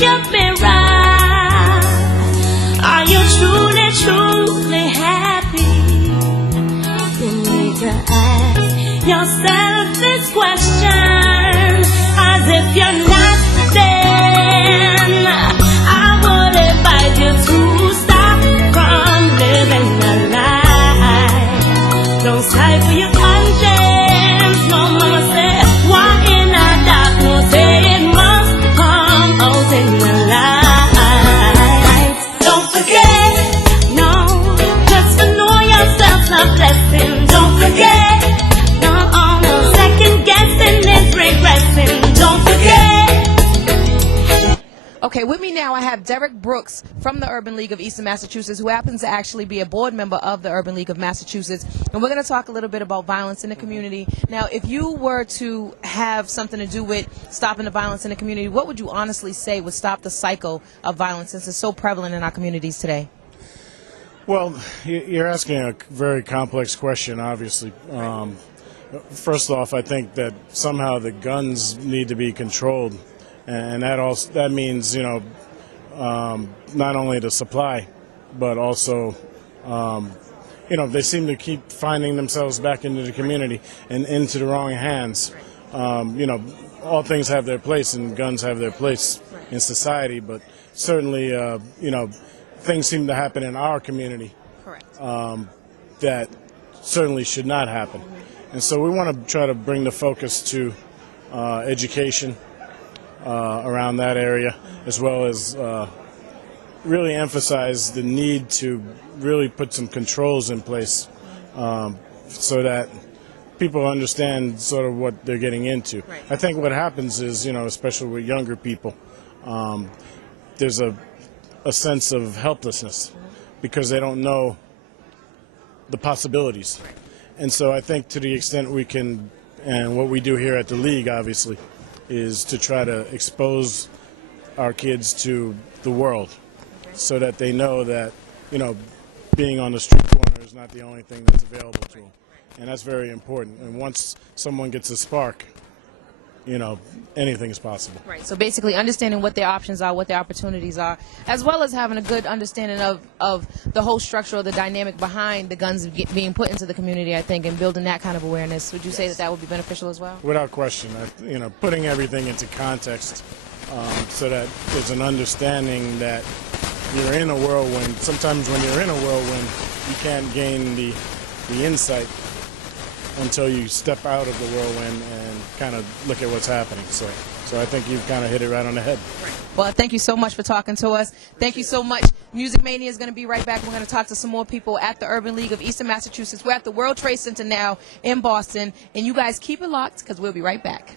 your mirror. Are you truly, truly happy? You need to ask yourself this question. As if you're not, then I would advise you to stop from living a lie. Don't stifle your conscience. No, mama said, why in the darkness? Say it must come out in the light. Don't forget, no, just to know yourself's a blessing. Don't forget, no, second guessing is regressing. Don't forget. Okay, with me now I have Derek Brooks from the Urban League of Eastern Massachusetts, who happens to actually be a board member of the Urban League of Massachusetts. And we're going to talk a little bit about violence in the community. Now, if you were to have something to do with stopping the violence in the community, what would you honestly say would stop the cycle of violence since it's so prevalent in our communities today? Well, you're asking a very complex question, obviously. First off, I think that somehow the guns need to be controlled. And that means, not only the supply, but also, they seem to keep finding themselves back into the community and into the wrong hands. All things have their place and guns have their place in society, but certainly, things seem to happen in our community that certainly should not happen. And so we want to try to bring the focus to education around that area, as well as really emphasize the need to really put some controls in place so that people understand sort of what they're getting into. I think what happens is, especially with younger people, there's a sense of helplessness because they don't know the possibilities. And so I think to the extent we can, and what we do here at the League, obviously, is to try to expose our kids to the world so that they know that, being on the street corner is not the only thing that's available to them. And that's very important. And once someone gets a spark, anything is possible. Right. So basically understanding what their options are, what their opportunities are, as well as having a good understanding of the whole structure or the dynamic behind the guns being put into the community, I think, and building that kind of awareness. Would you say that would be beneficial as well? Without question. Putting everything into context so that there's an understanding that you're in a whirlwind. Sometimes when you're in a whirlwind, you can't gain the insight until you step out of the whirlwind and kind of look at what's happening. So I think you've kind of hit it right on the head. Well, thank you so much for talking to us. Thank you so much. Music Mania is going to be right back. We're going to talk to some more people at the Urban League of Eastern Massachusetts. We're at the World Trade Center now in Boston. And you guys keep it locked because we'll be right back.